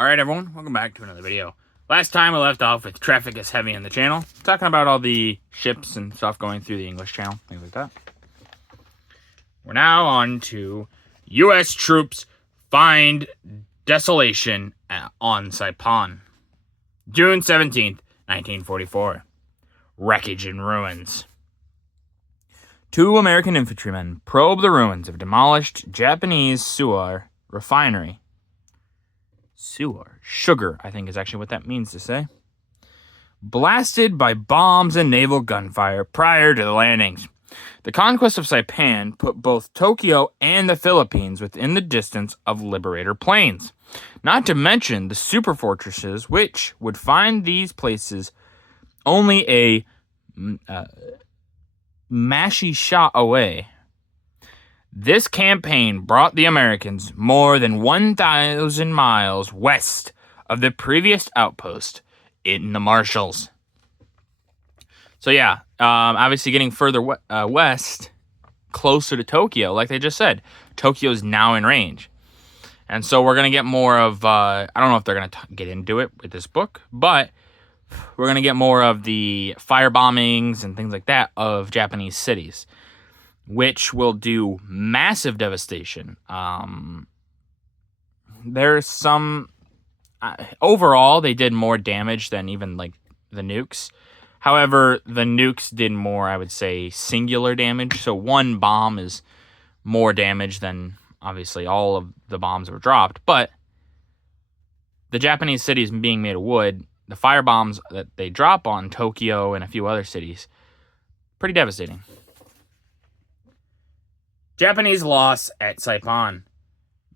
Alright everyone, welcome back to another video. Last time I left off with traffic is heavy in the channel, talking about all the ships and stuff going through the English Channel, things like that. We're now on to U.S. troops find desolation on Saipan. June 17th, 1944. Wreckage and ruins. 2 American infantrymen probe the ruins of demolished Japanese Suar refinery. Sugar, I think is actually what that means to say. Blasted by bombs and naval gunfire prior to the landings. The conquest of Saipan put both Tokyo and the Philippines within the distance of Liberator planes. Not to mention the super fortresses, which would find these places only a mashy shot away. This campaign brought the Americans more than 1,000 miles west of the previous outpost in the Marshalls. So yeah, obviously getting further west, closer to Tokyo, like they just said, Tokyo is now in range. And so we're going to get more of, I don't know if they're going to get into it with this book, but we're going to get more of the fire bombings and things like that of Japanese cities, which will do massive devastation. There's some... overall, they did more damage than even, like, the nukes. However, the nukes did more, I would say, singular damage. So one bomb is more damage than, obviously, all of the bombs that were dropped. But the Japanese cities being made of wood, the fire bombs that they drop on Tokyo and a few other cities, pretty devastating. Japanese loss at Saipan.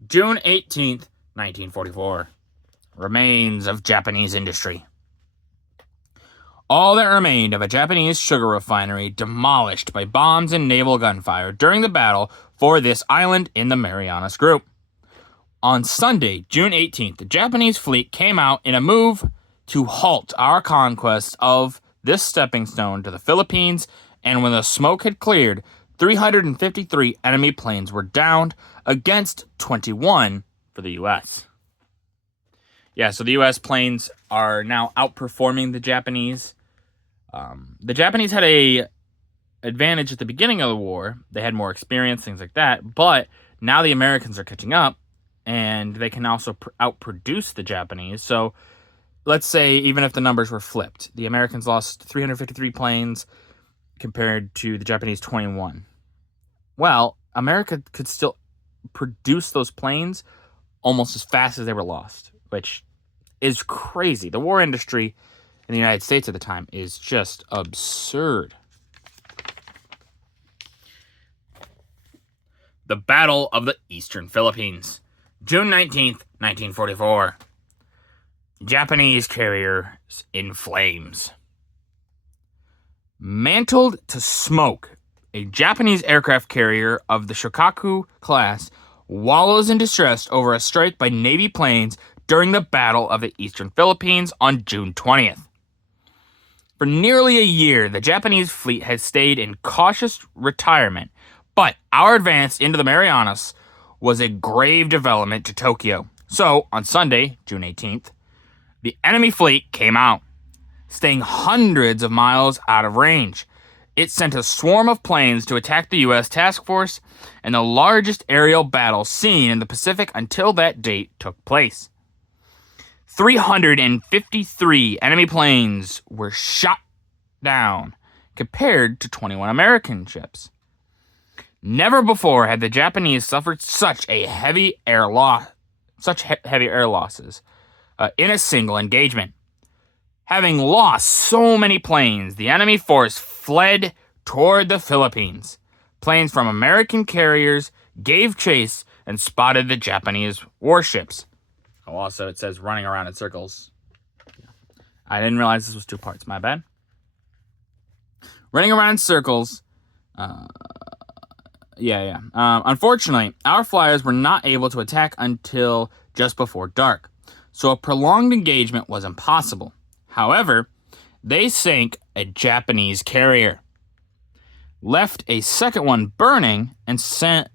June 18th, 1944. Remains of Japanese industry. All that remained of a Japanese sugar refinery demolished by bombs and naval gunfire during the battle for this island in the Marianas Group. On Sunday, June 18th, the Japanese fleet came out in a move to halt our conquest of this stepping stone to the Philippines, and when the smoke had cleared, 353 enemy planes were downed against 21 for the U.S. Yeah, so the U.S. planes are now outperforming the Japanese. The Japanese had a advantage at the beginning of the war. They had more experience, things like that. But now the Americans are catching up, and they can also outproduce the Japanese. So let's say even if the numbers were flipped, the Americans lost 353 planes compared to the Japanese 21. Well, America could still produce those planes almost as fast as they were lost, which is crazy. The war industry in the United States at the time is just absurd. The Battle of the Eastern Philippines. June 19th, 1944. Japanese carriers in flames. Mantled to smoke, a Japanese aircraft carrier of the Shokaku class wallows in distress over a strike by Navy planes during the Battle of the Eastern Philippines on June 20th. For nearly a year, the Japanese fleet had stayed in cautious retirement, but our advance into the Marianas was a grave development to Tokyo. So, on Sunday, June 18th, the enemy fleet came out, staying hundreds of miles out of range. It sent a swarm of planes to attack the U.S. task force, and the largest aerial battle seen in the Pacific until that date took place. 353 enemy planes were shot down, compared to 21 American ships. Never before had the Japanese suffered such heavy air losses in a single engagement. Having lost so many planes, the enemy force fled toward the Philippines. Planes from American carriers gave chase and spotted the Japanese warships. Oh, also, it says running around in circles. I didn't realize this was 2 parts. My bad. Running around in circles. Unfortunately, our flyers were not able to attack until just before dark, so a prolonged engagement was impossible. However, they sank a Japanese carrier, left a second one burning, and sank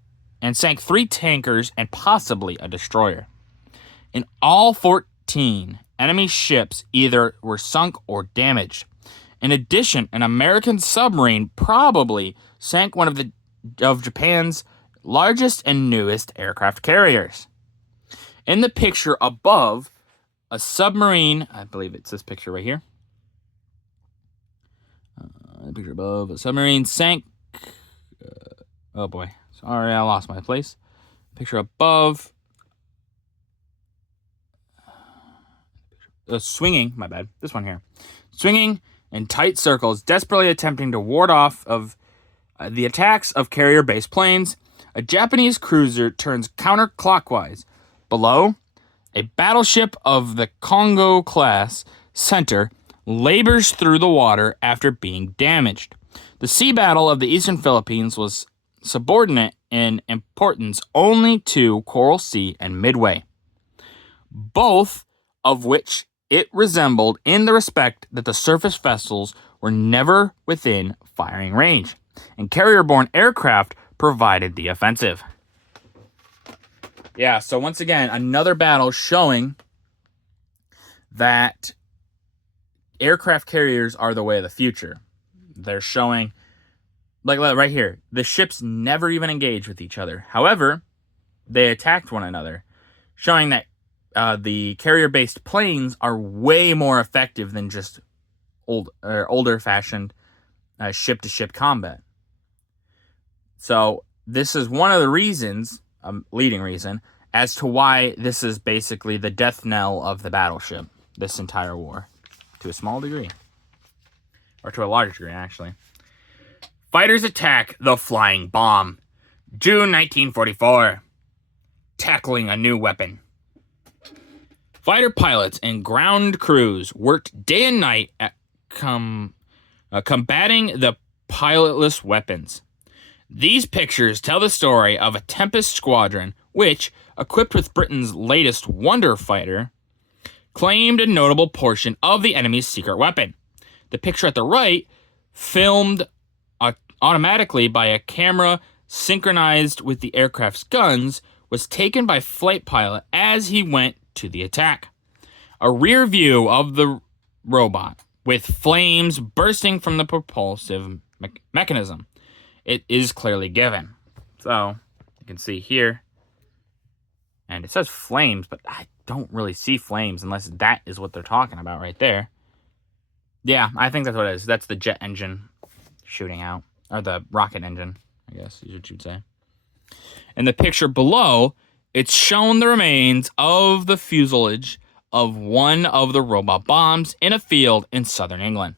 3 tankers and possibly a destroyer. In all 14 13 enemy ships either were sunk or damaged. In addition, an American submarine probably sank one of Japan's largest and newest aircraft carriers. In the picture above, a submarine, I believe it's this picture right here. The picture above, a submarine sank. Oh boy, sorry, I lost my place. Picture above. Swinging, my bad, this one here. Swinging in tight circles, desperately attempting to ward off of the attacks of carrier-based planes, a Japanese cruiser turns counterclockwise. Below, a battleship of the Congo-class center labors through the water after being damaged. The sea battle of the Eastern Philippines was subordinate in importance only to Coral Sea and Midway, both of which it resembled in the respect that the surface vessels were never within firing range, and carrier-borne aircraft provided the offensive. Yeah, so once again, another battle showing that aircraft carriers are the way of the future. They're showing, like right here, the ships never even engaged with each other. However, they attacked one another, showing that the carrier-based planes are way more effective than just older-fashioned ship-to-ship combat. So this is one of the reasons, leading reason, as to why this is basically the death knell of the battleship, this entire war, to a small degree. Or to a large degree, actually. Fighters attack the flying bomb. June 1944. Tackling a new weapon. Fighter pilots and ground crews worked day and night at combating the pilotless weapons. These pictures tell the story of a Tempest squadron which, equipped with Britain's latest Wonder fighter, claimed a notable portion of the enemy's secret weapon. The picture at the right, filmed automatically by a camera synchronized with the aircraft's guns, was taken by flight pilot as he went to the attack. A rear view of the robot with flames bursting from the propulsive mechanism. It is clearly given. So, you can see here. And it says flames, but I don't really see flames unless that is what they're talking about right there. Yeah, I think that's what it is. That's the jet engine shooting out. Or the rocket engine, I guess is what you'd say. In the picture below, it's shown the remains of the fuselage of one of the robot bombs in a field in southern England.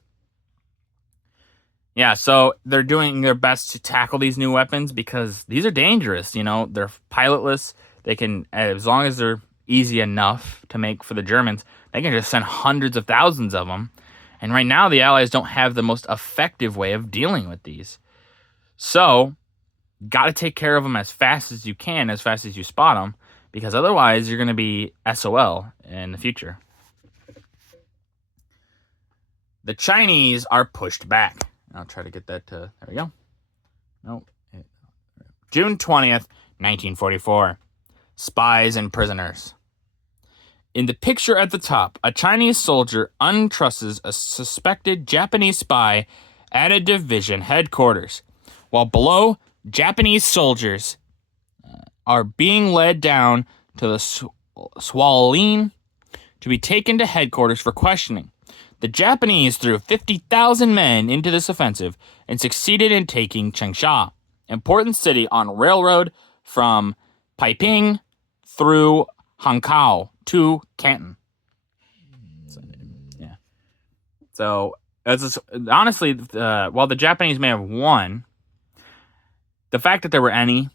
Yeah, so they're doing their best to tackle these new weapons because these are dangerous, you know. They're pilotless. They can, as long as they're easy enough to make for the Germans, they can just send hundreds of thousands of them. And right now, the Allies don't have the most effective way of dealing with these. So, got to take care of them as fast as you can, as fast as you spot them, because otherwise you're going to be SOL in the future. The Chinese are pushed back. I'll try to get that to, there we go. Nope. June 20th, 1944. Spies and prisoners. In the picture at the top, a Chinese soldier untrusts a suspected Japanese spy at a division headquarters, while below, Japanese soldiers are being led down to the Swalloon to be taken to headquarters for questioning. The Japanese threw 50,000 men into this offensive and succeeded in taking Changsha, important city on railroad from Peiping through Hankow to Canton. Yeah. So, honestly, while the Japanese may have won, the fact that there were any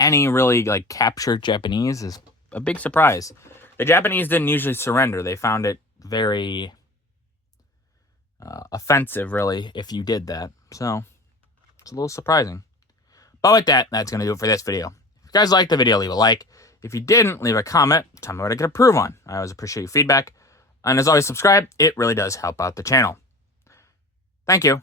really like captured Japanese is a big surprise. The Japanese didn't usually surrender. They found it very offensive, really, if you did that. So, it's a little surprising. But with that, that's going to do it for this video. If you guys liked the video, leave a like. If you didn't, leave a comment. Tell me what I can improve on. I always appreciate your feedback. And as always, subscribe. It really does help out the channel. Thank you.